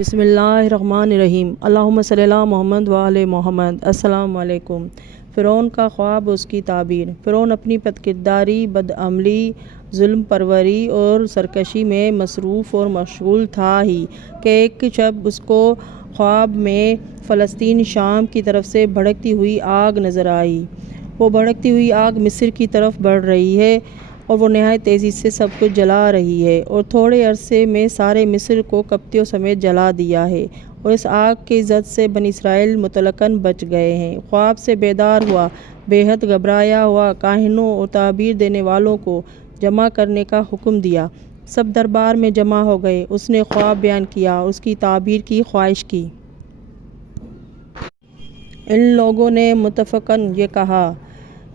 بسم اللہ الرحمن الرحیم اللہم صلی اللہ محمد وآل محمد۔ السلام علیکم۔ فرعون کا خواب، اس کی تعبیر۔ فرعون اپنی بدکرداری، بدعملی، ظلم پروری اور سرکشی میں مصروف اور مشغول تھا ہی کہ ایک شب اس کو خواب میں فلسطین شام کی طرف سے بھڑکتی ہوئی آگ نظر آئی۔ وہ بھڑکتی ہوئی آگ مصر کی طرف بڑھ رہی ہے اور وہ نہایت تیزی سے سب کچھ جلا رہی ہے اور تھوڑے عرصے میں سارے مصر کو کپتیوں سمیت جلا دیا ہے، اور اس آگ کی زد سے بنی اسرائیل مطلقاً بچ گئے ہیں۔ خواب سے بیدار ہوا، بے حد گھبرایا ہوا کاہنوں اور تعبیر دینے والوں کو جمع کرنے کا حکم دیا۔ سب دربار میں جمع ہو گئے۔ اس نے خواب بیان کیا، اس کی تعبیر کی خواہش کی۔ ان لوگوں نے متفقاً یہ کہا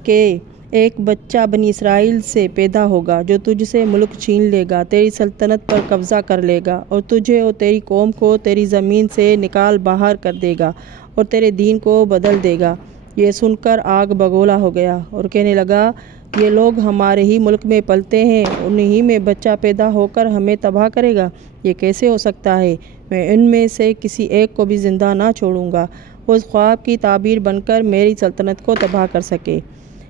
کہ ایک بچہ بنی اسرائیل سے پیدا ہوگا جو تجھ سے ملک چھین لے گا، تیری سلطنت پر قبضہ کر لے گا اور تجھے اور تیری قوم کو تیری زمین سے نکال باہر کر دے گا اور تیرے دین کو بدل دے گا۔ یہ سن کر آگ بگولا ہو گیا اور کہنے لگا، یہ لوگ ہمارے ہی ملک میں پلتے ہیں، انہی میں بچہ پیدا ہو کر ہمیں تباہ کرے گا؟ یہ کیسے ہو سکتا ہے؟ میں ان میں سے کسی ایک کو بھی زندہ نہ چھوڑوں گا وہ اس خواب کی تعبیر بن کر میری سلطنت کو تباہ کر سکے۔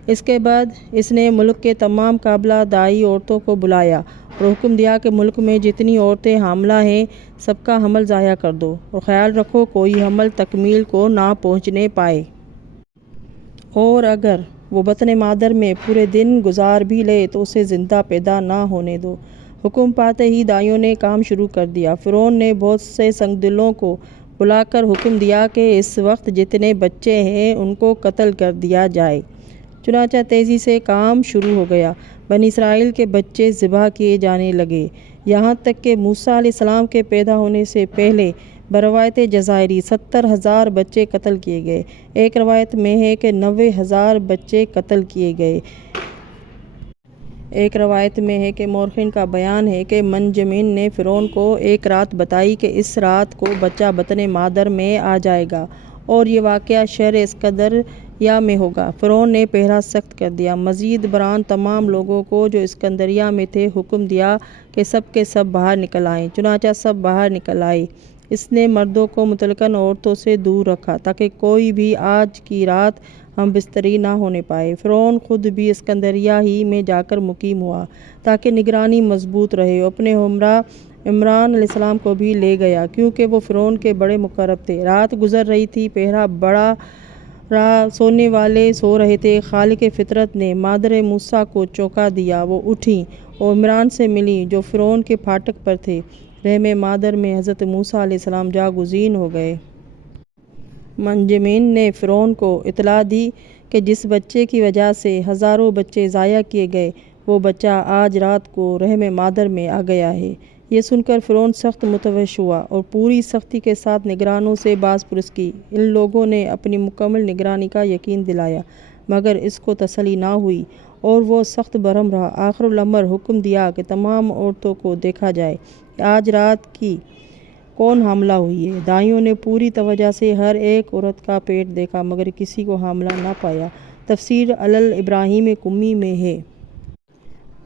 اس کے بعد اس نے ملک کے تمام قابلہ داعی عورتوں کو بلایا اور حکم دیا کہ ملک میں جتنی عورتیں حاملہ ہیں سب کا حمل ضائع کر دو اور خیال رکھو کوئی حمل تکمیل کو نہ پہنچنے پائے، اور اگر وہ بطن مادر میں پورے دن گزار بھی لے تو اسے زندہ پیدا نہ ہونے دو۔ حکم پاتے ہی دائیوں نے کام شروع کر دیا۔ فرعون نے بہت سے سنگدلوں کو بلا کر حکم دیا کہ اس وقت جتنے بچے ہیں ان کو قتل کر دیا جائے۔ چنانچہ تیزی سے کام شروع ہو گیا۔ بنی اسرائیل کے بچے ذبح کیے جانے لگے، یہاں تک کہ موسیٰ علیہ السلام کے پیدا ہونے سے پہلے بروایت جزائری 70,000 بچے قتل کیے گئے۔ ایک روایت میں ہے کہ 90,000 بچے قتل کیے گئے۔ ایک روایت میں ہے کہ مورخین کا بیان ہے کہ منجمین نے فرعون کو ایک رات بتائی کہ اس رات کو بچہ بطن مادر میں آ جائے گا اور یہ واقعہ شہر اسکندریہ میں ہوگا۔ فرعون نے پہرا سخت کر دیا۔ مزید برآں تمام لوگوں کو جو اسکندریہ میں تھے حکم دیا کہ سب کے سب باہر نکل آئیں۔ چنانچہ سب باہر نکل آئے۔ اس نے مردوں کو مطلقاً عورتوں سے دور رکھا تاکہ کوئی بھی آج کی رات ہم بستری نہ ہونے پائے۔ فرعون خود بھی اسکندریہ ہی میں جا کر مقیم ہوا تاکہ نگرانی مضبوط رہے، اور اپنے ہمراہ عمران علیہ السلام کو بھی لے گیا کیونکہ وہ فرعون کے بڑے مقرب تھے۔ رات گزر رہی تھی، پہرا بڑھا رہا، سونے والے سو رہے تھے۔ خالق فطرت نے مادر موسیٰ کو چونکا دیا، وہ اٹھیں اور عمران سے ملیں جو فرعون کے پھاٹک پر تھے۔ رحم مادر میں حضرت موسیٰ علیہ السلام جاگزین ہو گئے۔ منجمین نے فرعون کو اطلاع دی کہ جس بچے کی وجہ سے ہزاروں بچے ضائع کیے گئے وہ بچہ آج رات کو رحم مادر میں آ گیا ہے۔ یہ سن کر فرعون سخت متوش ہوا اور پوری سختی کے ساتھ نگرانوں سے باز پرس کی۔ ان لوگوں نے اپنی مکمل نگرانی کا یقین دلایا مگر اس کو تسلی نہ ہوئی اور وہ سخت برہم رہا۔ آخر الامر حکم دیا کہ تمام عورتوں کو دیکھا جائے کہ آج رات کی کون حاملہ ہوئی ہے۔ دائیوں نے پوری توجہ سے ہر ایک عورت کا پیٹ دیکھا مگر کسی کو حاملہ نہ پایا۔ تفسیر الابراہیم کمی میں ہے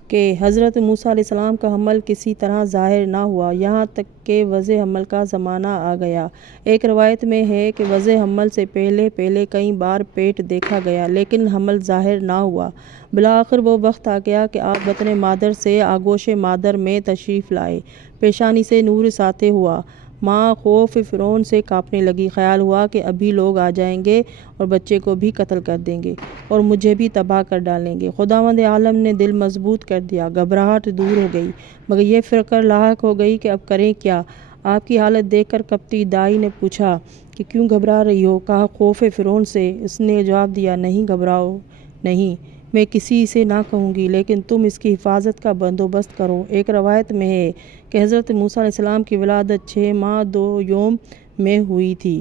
کہ حضرت موسیٰ علیہ السلام کا حمل کسی طرح ظاہر نہ ہوا یہاں تک کہ وضع حمل کا زمانہ آ گیا۔ ایک روایت میں ہے کہ وضع حمل سے پہلے کئی بار پیٹ دیکھا گیا لیکن حمل ظاہر نہ ہوا۔ بالآخر وہ وقت آ گیا کہ آپ بطن مادر سے آغوش مادر میں تشریف لائے۔ پیشانی سے نور ساطع ہوا۔ ماں خوف فرعون سے کانپنے لگی۔ خیال ہوا کہ ابھی لوگ آ جائیں گے اور بچے کو بھی قتل کر دیں گے اور مجھے بھی تباہ کر ڈالیں گے۔ خداوند عالم نے دل مضبوط کر دیا، گھبراہٹ دور ہو گئی، مگر یہ فکر لاحق ہو گئی کہ اب کریں کیا۔ آپ کی حالت دیکھ کر کپتی دائی نے پوچھا کہ کیوں گھبرا رہی ہو؟ کہا خوف فرعون سے۔ اس نے جواب دیا، نہیں گھبراؤ نہیں، میں کسی سے نہ کہوں گی لیکن تم اس کی حفاظت کا بندوبست کرو۔ ایک روایت میں ہے کہ حضرت موسیٰ علیہ السلام کی ولادت 6 ماہ 2 یوم میں ہوئی تھی۔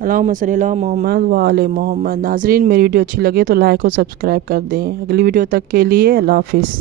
اللہم صلی اللہ محمد وآل محمد۔ ناظرین، میری ویڈیو اچھی لگے تو لائک اور سبسکرائب کر دیں۔ اگلی ویڈیو تک کے لیے اللہ حافظ۔